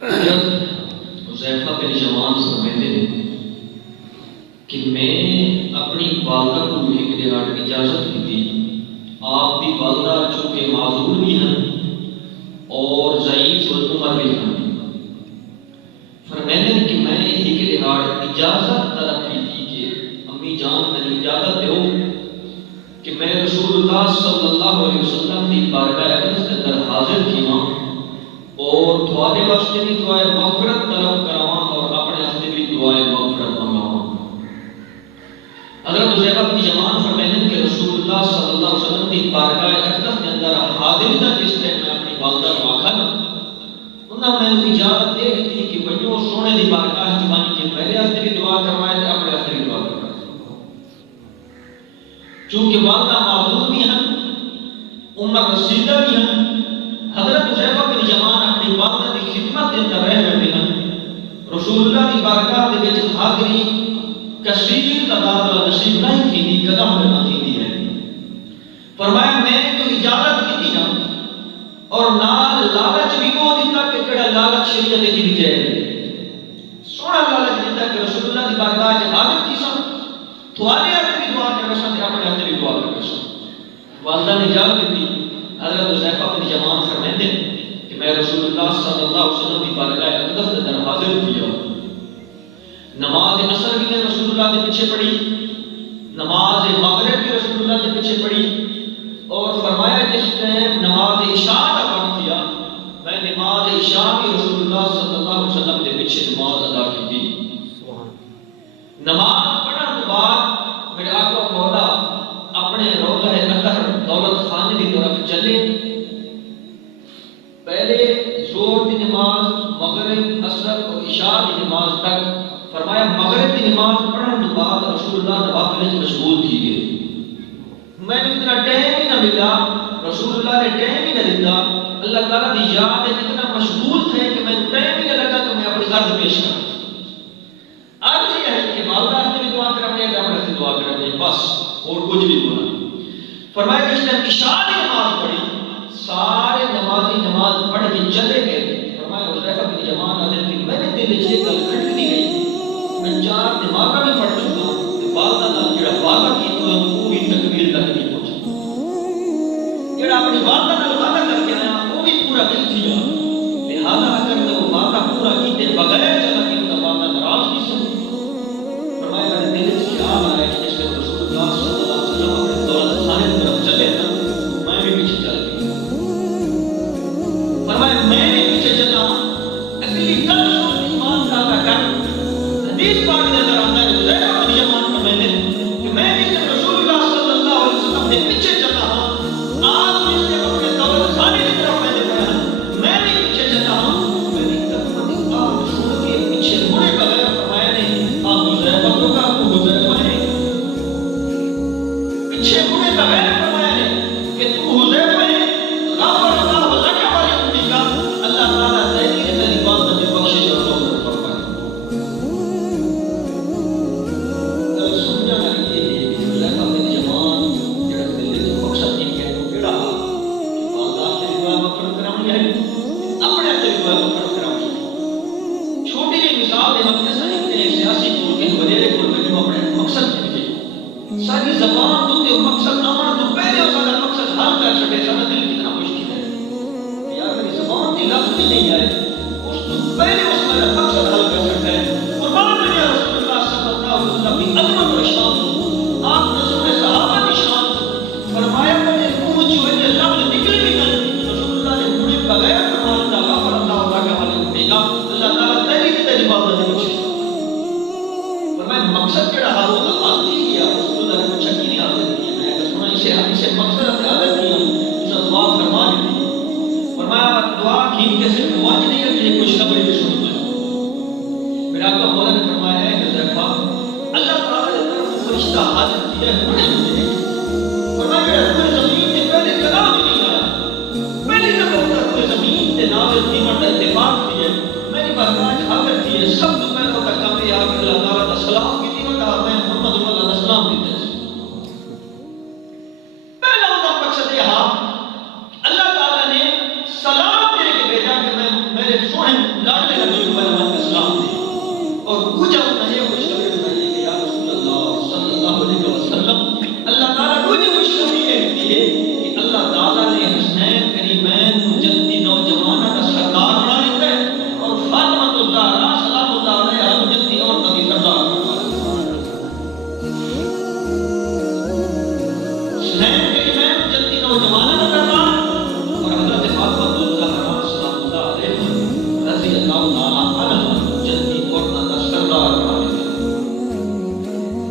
جب حذیفہ بن یمان فرماتے ہیں کہ میں اپنی والدہ کو ایک دہاڑ اجازت کی تھی، آپ کی والدہ چونکہ معذور بھی ہیں اور ضعیف العمر بھی ہیں، فرماتے ہیں کہ میں ایک دہاڑ اجازت طلب کی تھی کہ امی جان میں اجازت دو کہ میں رسول اللہ صلی اللہ علیہ وسلم کی بارگاہ اقدس کے اندر حاضر تھی ہوں اور تھوڑے واسطے بھی دعائے مغفرت طلب کراواں اور اپنے واسطے بھی دعائے مغفرت منگاواں۔ حضرت حذیفہ بن یمان فرماتے ہیں کہ رسول اللہ صلی اللہ علیہ وسلم کی بارگاہ اقدس کے اندر حاضر تھا جس نے میں اپنی والدہ کو آکھا انہوں نے میں اجازت دے دی کہ بھائیو سونے دی بارگاہ جبانی کے پہلے واسطے بھی دعا کروائے تے اپنے واسطے بھی دعا کروائے، چونکہ والدہ معذور بھی ہیں، عمر رسیدہ بھی ہیں۔ حضرت حذیفہ بن یمان اپنی والدہ کی خدمت کے اندر رہ رہے ہیں، رسول اللہ کی بارگاہ کے وچ حاضری کثیر تعداد و نصیب نہیں تھی، قدم نہ تھی ہے۔ فرمایا میں تو اجازت کی نا اور نال لالچ بھی کو دیتا کہ کڑا لالچ شریعت دی بھی جائے، سونا لالچ دیتا کہ رسول اللہ کی بارگاہ کے حاضر کی سن تھوڑے ہاتھ بھی دعا کرے سن اپنے ہاتھ بھی دعا کرے سن۔ والدہ نے اجازت دی۔ حضرت حذیفہ بن یمان فرماتے ہیں کہ میں رسول اللہ صلی اللہ علیہ وسلم کی بارگاہ اقدس کے اندر حاضر کیا، نماز عصر بھی نے رسول اللہ کے پیچھے پڑھی، نماز مغرب بھی رسول اللہ کے پیچھے پڑھی، اور فرمایا جس نے نماز عشاء کا وقت کیا میں نماز عشاء بھی رسول اللہ صلی اللہ علیہ وسلم کے پیچھے نماز ادا کی تھی۔ نماز پڑھنے کے بعد میرے آقا مولا اپنے روضہ اطہر دولت خانے کی طرف چلے، پہلے ظہر کی نماز، مغرب، عصر اور عشاء کی نماز تک، فرمایا مغرب کی نماز پڑھنے کے بعد رسول اللہ نوافل میں مشغول تھی گئے، میں نے اتنا ٹائم ہی نہ ملا، رسول اللہ نے ٹائم ہی نہ دیتا، اللہ تعالیٰ کی یاد ہے اتنا مشغول تھے کہ میں ٹائم ہی نہ لگا کہ میں اپنی عرض پیش کروں۔ عرض یہ ہے کہ والدہ سے بھی دعا کرنے ہیں، اپنے سے دعا کرنے ہیں، بس اور کچھ بھی بولا۔ فرمایا جس نے عشاء کی نماز پڑھی سارے نمازی نماز پڑھ کے چلے گئے، فرمایا حذیفہ بن یمان حضرت کہ میں نے دل سے گل کھٹکتی گئی، میں 4 نمازاں بھی پڑھ چکا ہوں کہ والدہ نال جڑا وعدہ کیتا وہ بھی تکمیل تک نہیں پہنچا، جڑا اپنی والدہ نال وعدہ کر کے آیا وہ بھی پورا نہیں کیا، لہذا اگر وہ وعدہ پورا کیتے بغیر چلا کہ ان کا وعدہ ناراض نہیں سن۔ فرمایا میرے دل سے یاد آ رہا ہے کہ جس میں رسول اللہ صلی اللہ علیہ وسلم اپنے دولت خانے کی طرف چلے نا میں بھی پیچھے چل گیا، فرمایا میں بھی پیچھے چلا، اگلی کل رسول ایمان کا کر حدیث پاک کے اندر آتا ہے حذیفہ بن یمان فرماتے ہیں کہ میں بھی جب رسول اللہ صلی اللہ علیہ وسلم کے پیچھے چلا ہوں، آپ جس نے اپنے دولت خانے کی طرف میں نے پڑھا میں بھی پیچھے چلا ہوں، میں نے تقریباً آپ رسول کے پیچھے مڑے بغیر فرمایا نہیں آپ حذیفہ کو کا آپ حذیفہ ہے، پیچھے مڑے بغیر فرمایا نہیں کہ تو حذیفہ ہے، غفر اللہ لک ولعمرک، اللہ تعالیٰ تیری نے تیری بات میں بخشش اور مغفرت فرمائے۔ ساری زبان تو تے مقصد آمن تو پہلے اس کا مقصد حل کر سکے، سمجھ دل کتنا مشکل ہے یار، میری زبان کی لفظ نہیں آئے اس تو پہلے اس کا مقصد حل کر سکتا ہے۔ قربان میں رسول اللہ صلی اللہ علیہ وسلم کی عظمت و شان، آپ رسول صحابہ کی شان، فرمایا میرے منہ جو ہے لفظ نکلے بھی نہیں، رسول اللہ نے پورے بغیر فرمان دا غفر اللہ تعالیٰ علیہ اللہ تعالیٰ تیری کی تیری بات نہیں پوچھے، فرمایا مقصد کیڑا حل ہوگا آپ کی کیا اسے مقصد اپنے عادت کیا اس نے دعا فرما دی، فرمایا دعا کی کہ صرف دعا نہیں ہے کہ خوشخبری بھی سنتا ہے۔ میرا آقا مولا نے فرمایا ہے حذیفہ اللہ تعالیٰ نے طرف فرشتہ حاضر کیا ہے بڑے مجھے، فرمایا میرا روح زمین سے پہلے کلام ہی نہیں آیا، پہلی دفعہ روح زمین سے نازل قیمت اتفاق کی ہے، میری بارگاہ حاضر کی ہے، سب سے پہلے ہوتا کام یہ آگے اللہ تعالیٰ کا سلام کی قیمت آ میں محمد صلی اللہ علیہ وسلم دیتے ہیں۔ اللہ تعالیٰ نے سلام دے کے بھیجا کہ میں میرے سونے لاڈلے نبی کو پہلے من کا سلام دے اور پوچھا انہوں نے خوشخبری بتائی کہ یا رسول اللہ صلی اللہ علیہ وسلم اللہ تعالیٰ مجھے خوشخبری کہتی ہے کہ اللہ تعالیٰ نے حسنین کریمین کو جنتی نوجوانہ کا سردار بنا لیتا ہے اور فاطمہ الزہرا سلام اللہ علیہا کو جنتی عورتوں کی سردار بنا لیتا ہے. حسنین کریمین کو جنتی نوجوانہ کا سردار اور حضرت فاطمہ الزہرا سلام اللہ علیہا رضی اللہ تعالیٰ عنہ جنتی عورتوں کا سردار بنا لیتا ہے.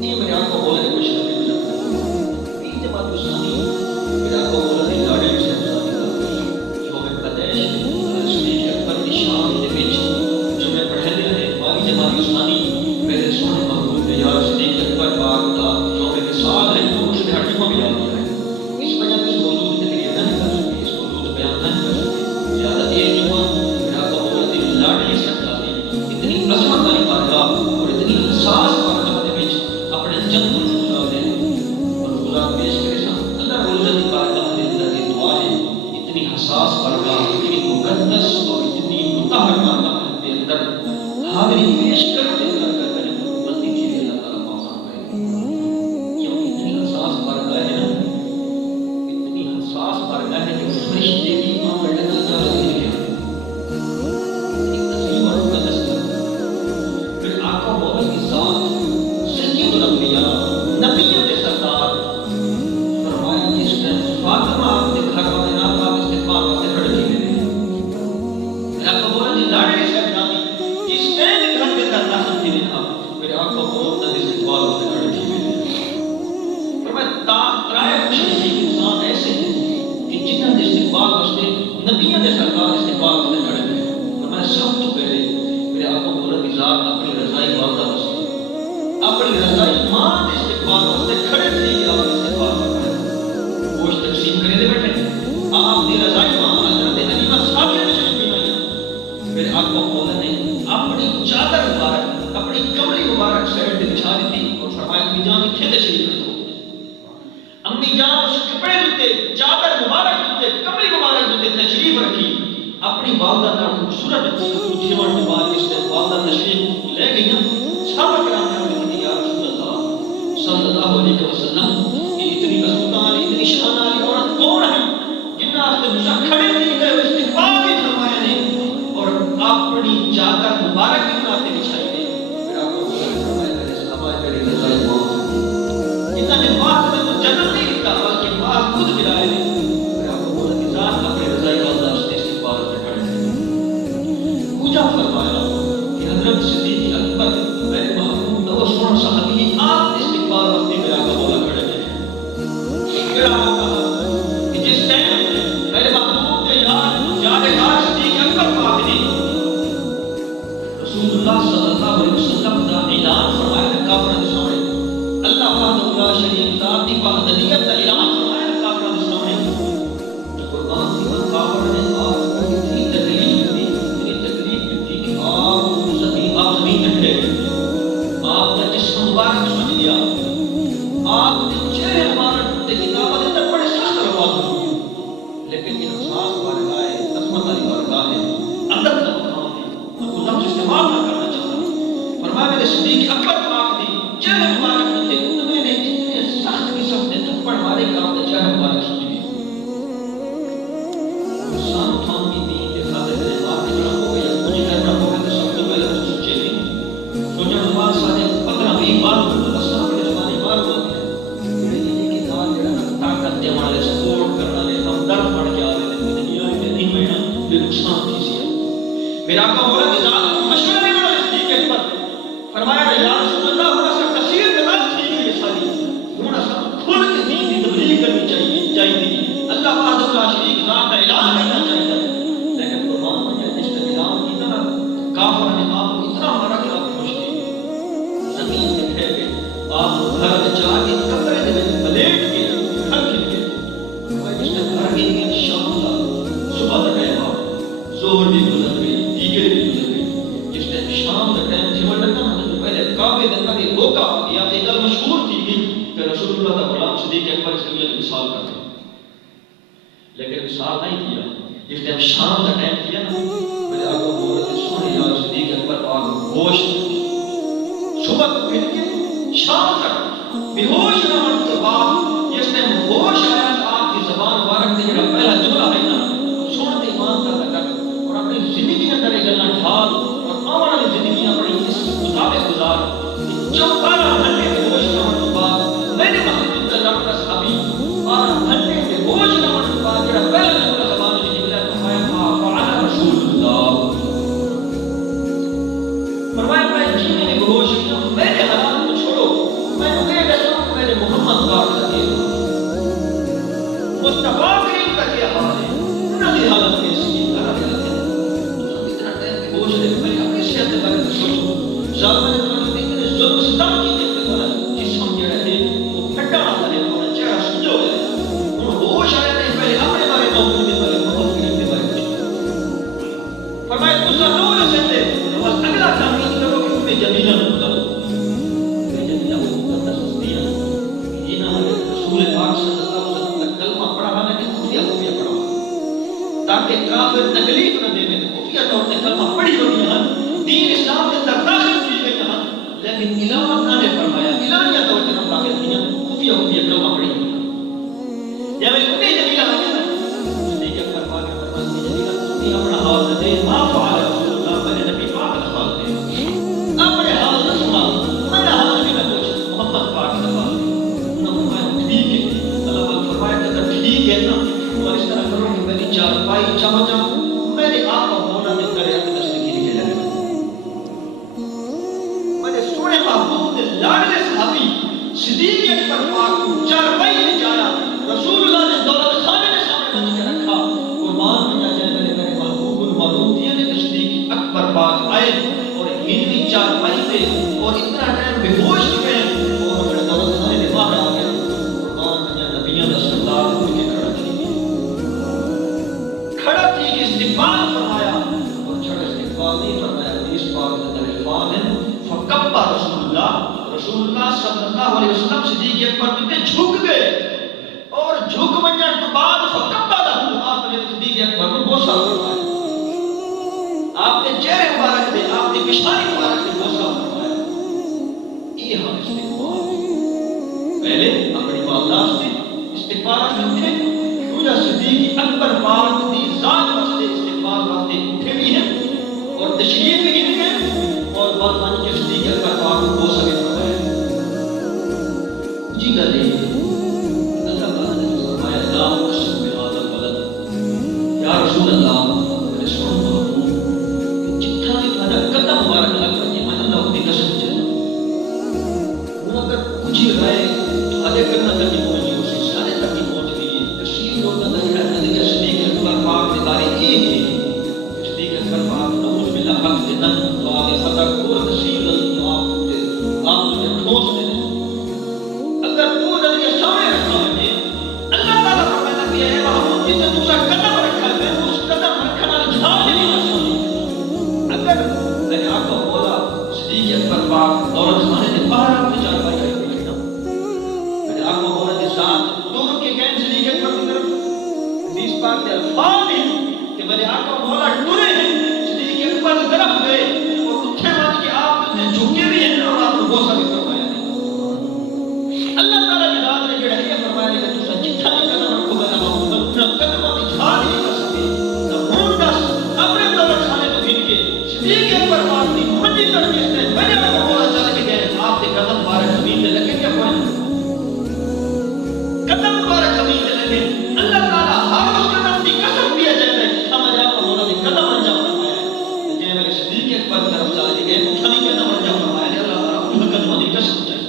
یہ میرے آپ کو بولے خوش کرنے مجھے یہ جماعت اسلامی میرے آپ کو بولے لاڈے سے جو میں قدیش صدیق اکبر کی شان کے بیچ جو میں پڑھے رہے ہماری جماعت اسلامی میرے سونے محبوب یا صدیق اکبر پاک کا جو میں مثال ہے تو اس نے ہر کو بھی یاد ہے. اس وجہ سے اس موضوع کی تقریر نہیں کر سکتی, اس موضوع کو بیان نہیں کر سکتی. لہٰذا یہ جمعہ میرے آپ کو بولے لاڈے سے اتنی عظمت والی بارگاہ اور اتنی حساس بارگاہ کے بیچ اپنے جنگ ملفوظات ہیں اور ملفوظات پیش کرے سن اللہ روزہ کی بارگاہ کے اندر یہ دعا ہے. اتنی حساس بارگاہ, اتنی مقدس اور اتنی مطہر بارگاہ کے اندر حاضری پیش کرتے کرتے غلطی کی بھی اللہ تعالیٰ معاف فرمائے گا. کیوں اتنی حساس بارگاہ ہے نا, اتنی حساس بارگاہ ہے کہ فرشتے بھی وہاں پر لگا جا رہے ہیں. ایک عظیم اور مقدس بارگاہ. پھر آقا مولا کی ذات سید الانبیاء نبیوں کے سردار فرمایا جس ٹائم فاطمہ اپنے گھر والے ناپاک استقبال واسطے کھڑے تھی میرے آقا مولا کی لاڈلی شہزادی جس ٹائم گھر کے اندر داخل تھی میرے آقا مولا کے استقبال واسطے کھڑے تھی. فرمایا ترائے خوشی انسان ایسے ہیں کہ جنہاں کے استقبال واسطے نبیوں کے سردار استقبال واسطے کھڑے تھے. فرمایا سب تو پہلے میرے آقا مولا کی ذات اپنی رضائی والدہ واسطے اپنی رضائی ماں کے استقبال واسطے کھڑے تھے. آپ استقبال کر گوشت تقسیم کرے دے بیٹھے آپ کی رضائی ماں حضرت حلیمہ سعدیہ تشریف لے آئی. میرے آقا مولا نے اپنی چادر مبارک اپنی کمری مبارک سائڈ پہ بچھا دی تھی اور فرمایا امی جان اتنے تشریف رکھو. امی جان اس کپڑے دیتے چادر مبارک دیتے کمری مبارک دیتے تشریف رکھی. اپنی والدہ کا خوبصورت جیون کے بعد اس نے والدہ تشریف لے گئی نا صحابہ کرام نے عرض کی یا رسول اللہ صلی اللہ علیہ وسلم یہ اتنی عظمت والی اتنی شان والی عورت کون ہے جنہاں آپ نے کھڑے نہیں گئے استقبال بھی فرمایا نے اور اپنی چادر مبارک بھی بناتے بچھائی گئی. پھر آپ کو فرمایا میرے صحابہ میری رضائی ماں جنہاں نے ماں سے تو جنت نہیں دیتا بلکہ ماں خود ملائے نے. پھر آپ کو بولا کہ ذات اپنی رضائی والدہ اس نے استقبال پہ کھڑے تھے. پوچھا فرمایا کہ حضرت صدیق اکبر میرے محبوب اور سونا صحابی آپ استقبال وقتی میرا کا بولا کھڑے تھے. پھر آپ کو کہا کہ جس ٹائم میرے محبوب کے یادگار صدیق اکبر پاک نے رسول اللہ صلی اللہ علیہ وسلم کا اعلان فرمایا ہے کافروں کے سامنے اللہ وحدہ لا شریک ذات کی وحدانیت کا اعلان فرمایا ہے کافروں کے سامنے. قرآن کی کافر نے آپ کو اتنی تکلیف دی کہ آپ زمین کٹھے آپ کا جسم مبارک سمجھ لیا آپ کے چہرے مبارک کتابت اندر بڑے سخت رواز ہوئے. لیکن یہ حساس بارگاہ ہے عظمت والی بارگاہ ہے ادب کا مقام ہے میں وہ لفظ استعمال نہ کرنا چاہتا. فرمایا میرے صدیق اکبر پاک نے چہرے مبارک ہوتے تو میں نے اتنے سخت قسم کے تھپڑ مارے کہ آپ کا چہرہ مبارک سمجھ گیا. انسان تھام کی دین کے خاطر میرے بات کے جڑا ہو گیا مجھے کرنا ہوگا تو سب تو پہلے تو سوچے نہیں سوچنے کے بعد سارے 15-20 بار بسنا بڑے زمانے بار ہو گیا میرے یہ کہ دعا جڑا نا طاقت دے والے سپورٹ کرنے والے ہم درد پڑ کے آ رہے تھے دنیا میں نہیں ملنا بے نقصان چیز ہے. میرا آقا مولا کی ذات مشورہ نہیں بڑا صدیق اکبر فرمایا یا رسول اللہ ہونا سب تفسیر کے بعد ٹھیک ہے یہ ساری ہونا سب کھل کے دین کی تبلیغ کرنی چاہیے اللہ وحدہ لا شریک ذات کا اعلان کرنا چاہیے. لیکن قرآن میں جس کا اعلان کیا نا کافر نے آپ کو اتنا مارا کہ آپ خوش تھے زمین پہ پھیر گئے آپ گھر میں جا کے کپڑے دے پلیٹ کے گھر کے لیے جس نے گھر کے لیے شام کا صبح کا ٹائم آپ زور بھی گزر گئی دیگر بھی گزر گئی. جس نے شام کا ٹائم جمع لگا نا تو پہلے کعبے کے اندر ایک ہوکا آ گیا ایک گل مشہور تھی کہ رسول اللہ کا غلام صدیق اکبر اس لیے مثال کرتے لیکن مثال نہیں کیا. جس نے شام کا ٹائم کیا نا میرے آقا ہوش دے پہلے اپنی صحت کے بارے میں سوچو ظالم نے تمہیں اتنے ظلم ستم کی تے تمہارا جسم جڑا ہے وہ پھٹا والا ہے اور چہرہ سجو ہے ہن ہوش آیا تے پہلے اپنے بارے موقع دے بارے محمد کے بارے میں فرمایا تسا نو نہ سکتے بس اگلا کام یہ کرو کہ تمہیں جمیلہ نہ بتاؤ کہ جمیلہ وہ مقدس ہستی ہے یہ نہ رسول پاک صلی اللہ علیہ وسلم کا کلمہ پڑھا نہ کہ خفیہ پڑھا تاکہ کافر تکلیف نہ دے میں خفیہ طور سے کلمہ پڑھی ہوئی ہیں دین اسلام کے اندر داخل کی گئی ہیں لیکن اعلان نے فرمایا اعلانیہ طور سے ہم داخل کی ہیں خفیہ کلمہ پڑھی ہوئی ہیں جب اتنے جمیلہ آ گیا اس نے کیا فرما کے فرما کی جمیلہ تم اپنا حال نہ دے ما فعل رسول اللہ میرے نبی پاک کا حال دے اپنے حال نہ سنا میرا حال بھی نہ پوچھ محمد پاک کا حال دے نہ فرمایا ٹھیک ہے اللہ پاک فرمایا کہ اگر ٹھیک ہے نا اور اس طرح کرو کہ میری چارپائی چاہ جاؤں میرے آقا مولا نے کرے اپنے دستگیر کے لگے میرے سونے محبوب نے لاڈلے صحابی صدیق اکبر پاک کو چارپائی میں جایا رسول اللہ نے دولت خانے نے سامنے بن کے رکھا قربان بنا جائے میرے محبوب المعلوم دیا نے صدیق اکبر پاک آئے اور ہندوی چارپائی پہ اور اتنا ٹائم بے ہوش پہ اور میرے دولت خانے نے باہر آ گیا قربان بنا نبیوں کا سردار ہو کے کھڑا تھی کہ استقبال فرمایا اور چھڑا استقبال نہیں فرمایا اس پاک کے اندر الفاظ ہے فکبا رسول اللہ صلی اللہ علیہ وسلم صدیق اکبر میں جھک گئے اور جھک بننے کے بعد فکبا آپ نے صدیق اکبر کو بوسہ فرمایا آپ نے چہرے مبارک دے آپ نے پیشانی مبارک دے بوسہ فرمایا یہ ہم استقبال پہلے اپنی والدہ سے استقبال میں اٹھے روجہ صدیق اکبر پاک دی ذات واسطے استقبال واسطے اٹھے بھی ہیں اور تشریف بھی گئے ہیں اور بات مان کے صدیق اکبر پاک کو بوسہ بھی فرمایا جی گل یہ اللہ تعالیٰ نے فرمایا لا اقسم بهذا البلد یا رسول اللہ میرے سن محبوب جتنا بھی تمہارا قدم مبارک لگ رہی ہے میں اللہ کی قسم چاہتا اگر کچھ ہی رائے آگے کرنا تک نہیں پہنچی اسی سارے تک نہیں پہنچ رہی ہے کشیر ہوتا ہے نبی صدیق اکبر پاک کے بارے یہ ہے صدیق اکبر پاک نعوذ باللہ حق سے نہ تو آگے فتح کو نصیب اللہ آپ نے ٹھوس دے اگر وہ نبی سامنے رکھا ہے اللہ تعالیٰ فرماتا ہے محمود جس نے دوسرا قدم رکھا ہے اس قدم رکھنا جھاڑ نہیں آسان اگر میں نے آپ کو بولا صدیق اکبر پاک دولت خانے نے باہر اپنے چار بھائی کر کے نا میں نے آپ کو بولا کہ ساتھ دور کے گین صدیق اکبر کی طرف حدیث پاک کے الفاظ ہیں کہ میں نے آپ کو بولا ٹورے ہیں صدیق اکبر کی طرف گئے اور اٹھے بات کہ آپ نے جھکے بھی ہیں اور آپ کو بوسہ بھی فرمایا اللہ تعالیٰ کی ذات نے جڑا یہ فرمایا کہ تو جتنا بھی قدم رکھو گا نہ اپنا قدموں کی جھاڑ نہیں کر سکے نہ خون دس اپنے دولت خانے کو گن کے صدیق اکبر پاک کی منڈی تک جس نے میں نے آپ کو بولا چل کے گئے آپ کے قدم مبارک زمین میں لگے کیا کوئی قدم مبارک زمین میں لگے اللہ تعالیٰ ہر اس قدم کی قسم دیا جاتا ہے کہ ہم آپ کو بولا کہ قدم انجام فرمایا ہے جنہیں میرے صدیق اکبر طرف چلے گئے اٹھانی قدم انجام فرمایا ہے اللہ تعالیٰ ان قدموں کی قسم چاہیے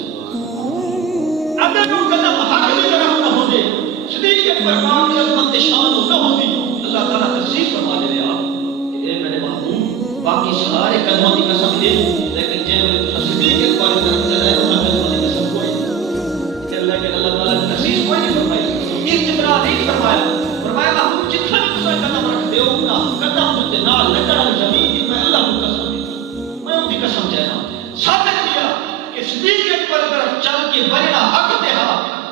اگر وہ قدم حق کی طرف نہ ہو دے صدیق اکبر پاک کی عظمت شان نہ ہوتی اللہ تعالیٰ تخصیص فرما دے آپ کہ اے میرے محبوب باقی سارے قدموں کی قسم دے لیکن جے میں صدیق اکبر کی طرف چلا ہے ان قدموں کی قسم کوئی نہیں لیکن اللہ تعالیٰ نے تخصیص کوئی نہیں فرمائی اس جتنا نہیں فرمایا محبوب جتنا بھی دوسرا قدم رکھ دے اپنا قدم جتے نال لگڑا زمین کی میں اللہ کو قسم دے میں ان کی قسم چاہتا ثابت کیا کہ صدیق اکبر طرف چل کے بننا حق تے ہا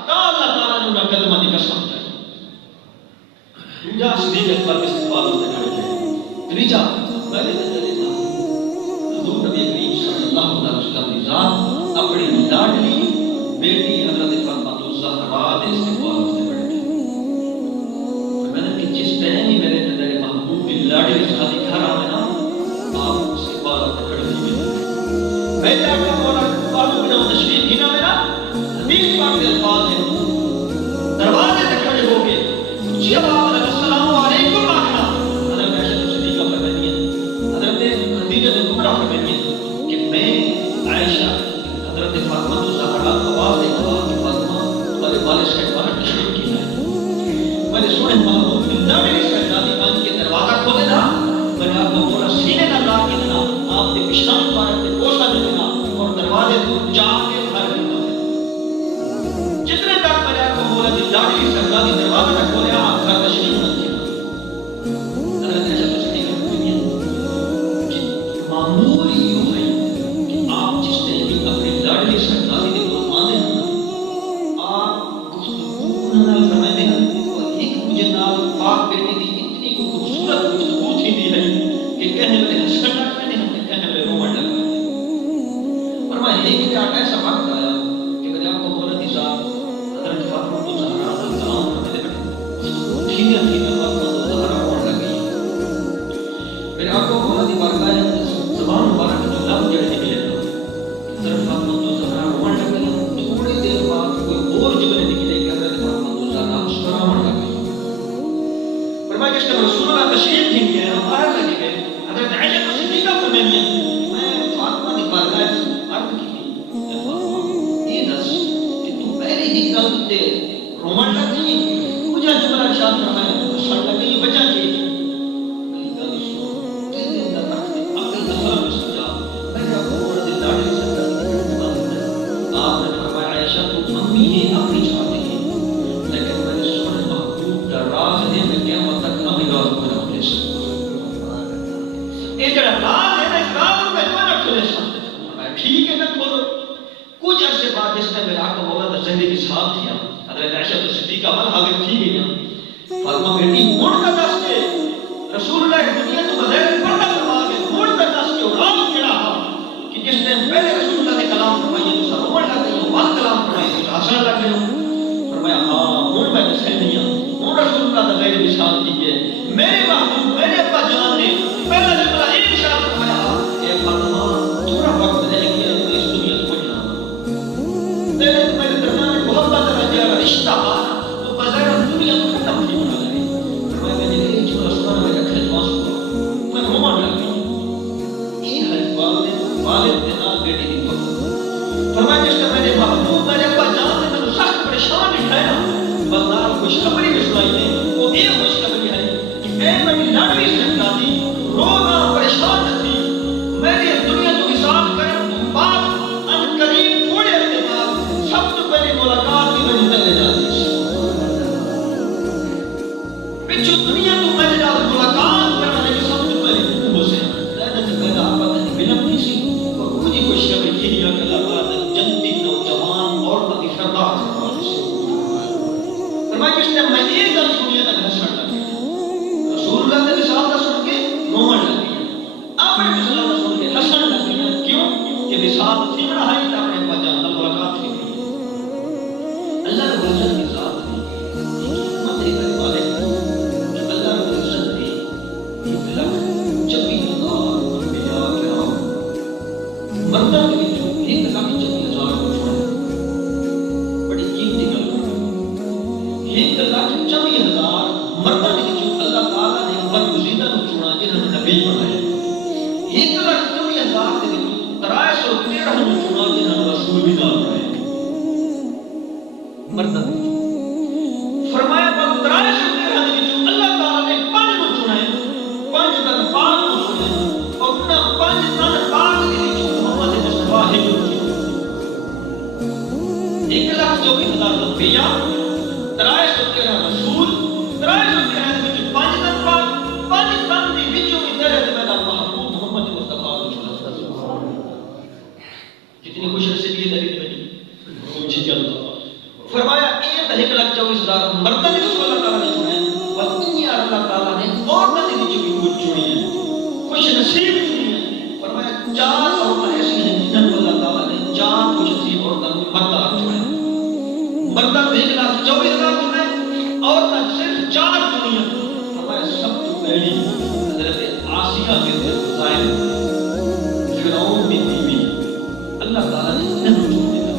تا اللہ تعالیٰ نے انہاں قدمہ دی قسم چاہی دوجا صدیق اکبر کے استقبال ہوتے کھڑے تھے تیجا میں نے چلے تھا حضور نبی کریم صلی اللہ علیہ وسلم کی ذات اپنی لاڈلی بیٹی حضرت فاطمہ الزہرا کے استقبال ہوتے کھڑے تھے میں نے کہ جس ٹائم ہی میرے محبوب کی لاڈلی شادی گھر آئے نا آپ استقبال ہوتے کھڑے ہوئے میں نے آپ کو بولا معلوم بنا تشریف گنا میرا حدیث پاک کے الفاظ ہیں دروازے سے کھڑے ہو کے اونچی آواز میں السلام علیکم آخنا حضرت عائشہ صدیقہ فرماتی ہیں حضرت خدیجہ کبریٰ فرماتی ہیں کہ میں عائشہ حضرت فاطمہ الزہرا آواز دے کہا کہ فاطمہ تمہارے والد صاحب باہر تشریف کی ہے میں نے سنے محبوب کی لاڈلی شہزادی بن کے دروازہ کھولے تھا میں نے آپ کو بولا سینے نہ لا کے بشام مبارک سے بوسہ دینا اور دروازے کو جا کے گھر دینا ہے. جتنے تک میرے آپ کو مولا دی لاڈلی شہزادی دروازے تک بولے آپ گھر تشریف نہ کیا. حضرت عائشہ تو صحیح کرتی ہیں کہ معمول یوں ہے کہ آپ جس نے بھی اپنی لاڈلی شہزادی کے قربان ہیں آپ گفتگو نہ فرمائے ہیں اور ایک مجھے نال پاک بیٹی دی اتنی خوبصورت گفتگو تھی دی ہے کہ کہنے والے ہنسنے لگ پہ نہیں ہمیں کہنے والے رومن لگ پہ. فرمائے ایک کہ آپ ایسا وقت آیا کہ میرے آپ کو مولا دی صاحب حضرت فاطمہ تو زہرا کا کلام کرنے لگے ٹھیک ہے فاطمہ تو زہرا ہونے لگ گئی. میرے آپ کو مولا دی بارگاہ زبان مبارک جو لفظ جڑے نکلے تھے حضرت فاطمہ تو زہرا ہونے لگ گئی. تھوڑی دیر بعد کوئی اور جملے نکلے کہ حضرت فاطمہ تو زہرا مسکرانے لگ گئی. فرمایا جس نے رسول اللہ تشریف دیں گے باہر لگے گئے حضرت عائشہ کو صدیقہ فرمائی میں فاطمہ دی بارگاہ عرض کی اے فاطمہ یہ دس کہ تو پہلے ہی کل تے رومن لگ گئی مجھے جملہ ارشاد فرمایا تو سڑ لگ گئی وجہ کی میری گل سنو تین دن تک رکھتے عقل دفعہ میں سمجھا میں نے آپ کو مولا دی لاڈلی شہزادی کی بات ہے. آپ نے فرمایا عائشہ تو امی ہے اپنی چاہتے ہیں لیکن میں نے سونے محبوب کا راز ہے میں قیامت تک نہ راز کو نہ کھلے سکتا. یہ جڑا راز ہے نا اس راز کو میں نہ کھلے سکتا. ٹھیک ہے نہ کھولو. کچھ عرصے بعد جس نے میرا آقا مولا دا زہری کی صحاب کیا حضرت عائشہ تو صدیقہ من حاضر تھی گئی فاطمہ بیٹی موڑ کا دس کے رسول اللہ کی دنیا تو بغیر پردہ فرما کے موڑ کا دس کے راز کیڑا ہا کہ جس نے پہلے رسول اللہ کے کلام فرمائیے تو سب رومن لگ گئی بعد کلام فرمائیے تو حسن لگ گئی. فرمایا ہاں ہوں میں سہنی ہوں ہوں رسول اللہ دا زہری کی صحاب کی ہے میرے محبوب میرے ابا جان نے پہلا جملہ ایک اشارہ فرمایا اے فاطمہ تھوڑا وقت ہے کہ اس دنیا کو جانا تیرے میرے درمیان محبت رجا رشتہ آنا تو بظاہر دنیا کو ختم نہیں ہونا لگے. فرمایا میں نے ایک جملہ سنا میرا خدمات ہوا میں رومن لگ گئی. یہ ہے والد کے نال بیٹی کی محبت. فرمایا جس نے میرے محبوب میرے ابا جان نے مجھے سخت پریشان دکھایا بلدار خوشخبری میں سنائی ہے وہ یہ خوشخبری ہے کہ اے میری لاڈلی شہزادی رونا پریشان تھی میری دنیا تو وصال کرن تو بعد ان قریب تھوڑے عرصے بعد سب سے پہلی ملاقات کی میری پہلے جاتی پچھو دنیا تو میرے جاتی ملاقات کرنا ہے سب سے پہلی وہ سے لیکن میرا آپا تھی بلم نہیں سی اور مجھے خوشخبری یہی ہے کہ اللہ تعالیٰ جنتی نوجوان عورتوں کی سردار فرمایا کہ اس نے میں یہ گل سنی تک ہنسن لگ گیا. رسول اللہ نے مثال کا سن کے رومن لگ گیا اپنے مثال کا سن کے ہنسن لگ گیا. کیوں کہ مثال تھی بڑا ہے کہ اپنے ابا جان سے ملاقات تھی. اللہ رب العزت کی ذات ہے حکمت ہے کرنے والے کہ اللہ رب العزت نے 1,24,000 انبیاء کرام مردوں کے وچوں 1,24,000 کو چنا. بڑی قیمتی گل 1,24,000 مردوں کے وچوں اللہ تعالیٰ نے برگزیدہ کو چنا جنہوں نے نبی بنایا. 1,24,000 کے وچوں 313 کو چنا جنہوں نے رسول بھی نال بنایا. مردوں کے وچوں فرمایا پر 313 کے وچوں اللہ تعالیٰ نے 5 کو چنا ہے 5 تن پاک کو چنا ہے اور انہاں 5 تن پاک کے وچوں محمد مصطفیٰ ہے جو 1,24,000 انبیاء 313 رسول 313 وچ 5 تن پاک 5 تن دی وچوں بھی تیرے تے میرا محبوب محمد مصطفیٰ کو چنا. کتنی خوش نصیبی ہے تیری میں جی اللہ. فرمایا یہ 1,24,000 مردوں نے رسول اللہ تعالیٰ نے چنا ہے اور انہی اللہ تعالیٰ نے عورتوں کے وچوں بھی وہ چنی ہے خوش نصیب چنی ہے. فرمایا 4 عورتیں ایسی ہیں جنہوں کو اللہ تعالیٰ نے 4 خوش نصیب عورتوں کو مردہ چنا ہے. مردہ 1,24,000 چنا ہے عورتیں صرف 4 چنی ہیں. فرمایا سب تو پہلی حضرت آسیہ بنت خزائم فرعون بن بیوی اللہ تعالیٰ نے انہیں چن دیا.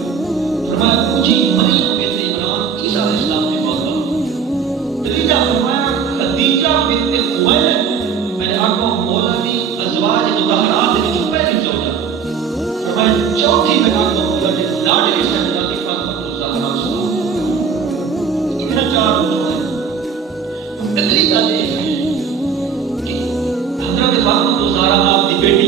فرمایا مجھے مریم بنت عمران عیسیٰ علیہ السلام کی مولا. تیجا فرمایا خدیجہ بنت خویلد میرے آقا مولا دی ازواج مطہرات کی جو پہلی زوجہ. فرمایا چوتھی میرے آقا مولا دی لاڈلی شہزادی فاطمہ الزہرا سلام. اتنا 4 جو ہے. اگلی گل یہ ہے کہ حضرت فاطمہ الزہرا آپ کی بیٹی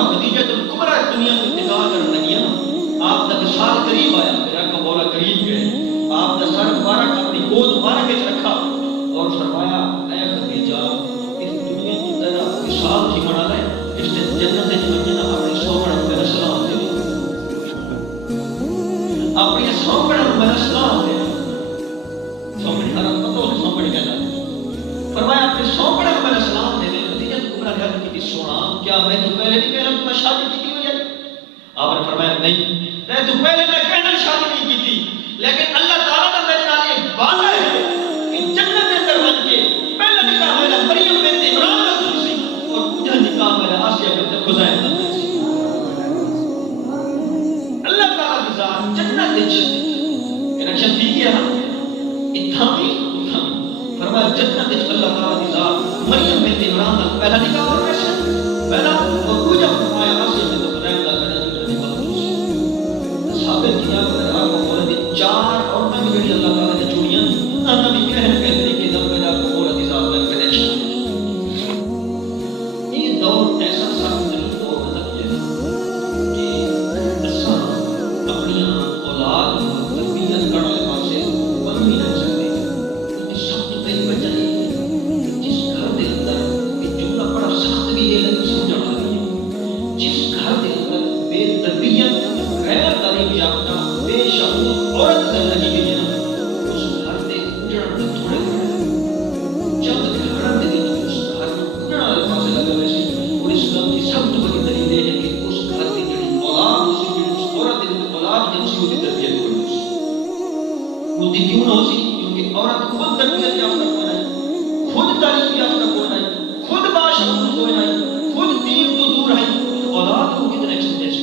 امہ خدیجہ الکبریٰ دنیا کو انتقال کرنے لگی آپ کا وصال قریب آیا، میرا کا مولا قریب گئے، آپ کا سر مبارک اپنی گود مبارک وچ رکھا اور فرمایا اے خدیجہ اس دنیا کی طرح وصال کی بنا لے، اس نے جنت وچ وجنا اپنی سوکڑ میرا سلام دے، اپنی سوکڑ میرا سلام دے، سوکڑ ہر پتہ ہے سوکڑ کہنا، فرمایا اپنی سوکڑ میرا سلام دے۔ خدیجہ الکبریٰ نے عرض کی سونا کیا میں تو پہلے نہیں کہہ رہا تم شادی کی ہوئی ہے؟ آپ نے فرمایا نہیں، تو پہلے میں کہنا شادی نہیں کی تھی، لیکن اللہ تعالیٰ کا میرے نال ایک وعدہ ہے کہ جنت کے اندر بن کے پہلا نکاح میرا مریم بنت عمران کا سی اور دوسرا نکاح میرا آسیہ بنت خزیمہ کا سی۔ اللہ تعالیٰ کی ذات جنت وچ کنیکشن ٹھیک ہے نا، اتھامی فرمایا جنت وچ اللہ تعالیٰ کی ذات مریم بنت عمران کا پہلا نکاح اور پہلا اور دوسرا فرمایا آسیہ بنت خزیمہ کا ثابت کیا کہ آپ کو بولے چار عورتیں بھی جڑی اللہ تعالیٰ نے چنیاں انہاں بھی کہتے کہ نہ میرا قبول کی ذات میں کنیکشن۔ یہ دور ایسا سخت دور مطلب یہ ہے کہ اساں اپنی اولاد کو تربیت کرنے کے پاسے بن نہیں رہ سکتے۔ یہ سب تو پہلی وجہ ہے جس گھر کے اندر یہ جملہ بڑا سخت بھی ہے لیکن سمجھنا ہے، جس گھر کے اندر بے تربیت غیر تعلیم یافتہ بے شعور عورت زندگی میں ہے نا، اس گھر سے اجڑن میں تھوڑے چند گھروں کے لیے اس گھر میں اجڑن والے پاسے لگا ویسے، اور اس گل کی سب تو بڑی دلیل یہ ہے کہ اس گھر کی جڑی اولاد اسی کی اس عورت کی اولاد جن سے ہوتی تربیت ہوئی ہوتی کیوں نہ ہوتی؟ کیونکہ عورت خود تربیت یافتہ ہونا ہے، خود تعلیم یافتہ ہونا ہے، خود باشعور ہونا ہے، خود دین تو دور ہے، اولاد کو کتنے ایکسپیرینس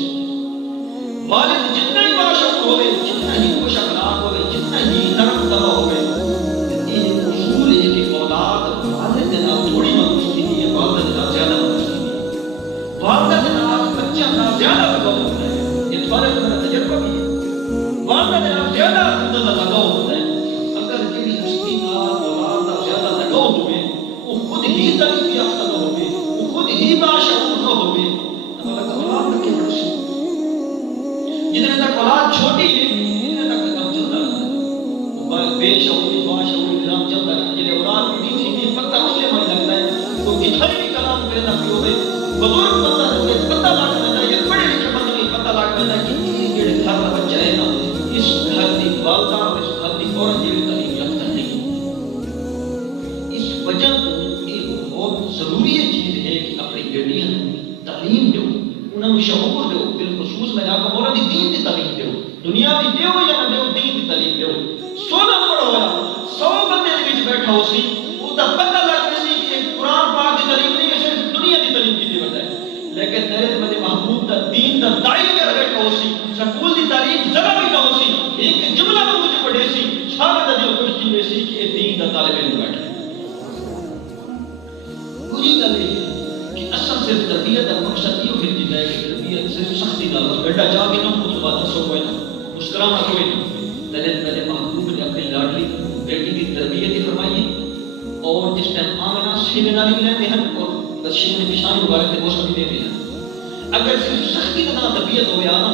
والد جتنا ہی باشعور ہوئے، جتنا ہی خوش اخلاق ہوئے، جتنا ہی نرم طبع ہوئے، یہ اصول ہے کہ اولاد والد کے نام تھوڑی مانوس کی ہے، والدہ کے نام زیادہ مانوس کی ہے، والدہ کے نام بچہ نام زیادہ لگاؤ ہوتا ہے، یہ تمہارے میرا تجربہ بھی ہے، والدہ کے نام زیادہ لگاؤ ہوتا ہے۔ اگر جڑی ہستی نام اولاد کا زیادہ لگاؤ ہوئے، وہ خود ہی تعلیم یافتہ نہ ہوئے، وہ خود ہی باشعور نہ ہوئے، تو اللہ کا اولاد تک کے برسی جتنے تک اولاد چھوٹی ہے اتنے تک کام چلتا رہتا ہے، بے شعوری باشعوری نظام چلتا رہتا ہے۔ جنہیں اولاد کی نیچی بھی پتہ اس لیے مجھے لگتا ہے تو کتھائی بھی کلام پیدا بھی ہوئے بزرگ پتہ لاکھ پیدا ہے، یہ بڑے لکھے بندے کی پتہ لاکھ پیدا ہے کہ یہ جڑے گھر کا بچہ ہے نا، اس گھر کی والدہ اور اس گھر کی عورت جڑی تعلیم یافتہ نہیں، اس وجہ ایک بہت ضروری چیز ہے کہ اپنی بیٹیاں تعلیم دو، انہوں نے شعور دو، بالخصوص میں آپ کو بولا دی دین دی تعلیم دو، دنیا بھی دیو یا نہ دیو، دین دی تعلیم دو۔ سونا پڑھا ہوا 100 بندے کے بیچ بیٹھا ہو سی، وہ تو پتہ لگتا سی کہ قرآن پاک کی تعلیم نہیں ہے، صرف دنیا دی تعلیم کی ضرورت ہے، لیکن میرے مجھے محبوب دا دین دا داعی کر بیٹھا ہو سی، سکول دی تعلیم ذرا بھی نہ ہو سی، ایک جملہ میں مجھے پڑھے سی، سارا دا دل خوش کی سی کہ دین دا طالب علم بیٹھا ہے۔ پوری گل یہ کہ اصل صرف تربیت کا مقصد یہ ہوتی ہے کہ تربیت صرف سختی کا لفظ بیٹا جا کے نہ خود بات سو کوئی نہ مسکرانا کوئی نہ، لیکن میرے محبوب نے اپنی لاڈلی بیٹی کی تربیت ہی فرمائی ہے، اور جس ٹائم آمنہ سینے نالی بھی لیتے ہیں اور بچے میں نشان مبارک کے گوشت بھی دیتے ہیں۔ اگر صرف سختی کا تربیت ہو گیا نا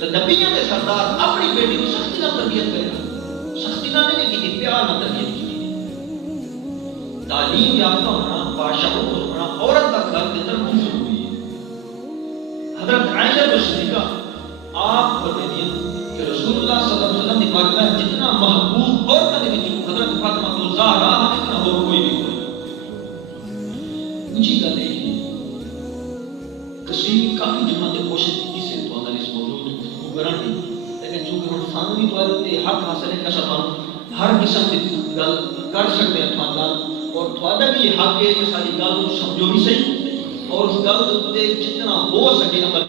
تو نبیوں کے سردار اپنی بیٹی کو سختی کا تربیت کرے گا، سختی نہ نہیں کی پیار نہ تربیت کی۔ تعلیم یافتہ ہونا، باشعور ہونا عورت کا گھر کے اندر بہت ضروری ہے۔ حضرت عائشہ صدیقہ آپ بتائیے کہ رسول اللہ صلی اللہ علیہ وسلم نے فرمایا جتنا محبوب عورتوں کے وچ حضرت فاطمہ الزہرا اتنا اور کوئی بھی کوئی اونچی گل ہے۔ کسی کافی جمعہ تے کوشش کی سے تو اس موضوع کو کرن دی، لیکن چونکہ ہن سانو بھی تو حق حاصل ہے کہ سب ہر قسم کی گل کر سکتے ہیں تھوڑا، اور تھوڑا بھی حق ہے کہ ساری گل سمجھو بھی صحیح اور اس گل تے جتنا ہو سکے عمل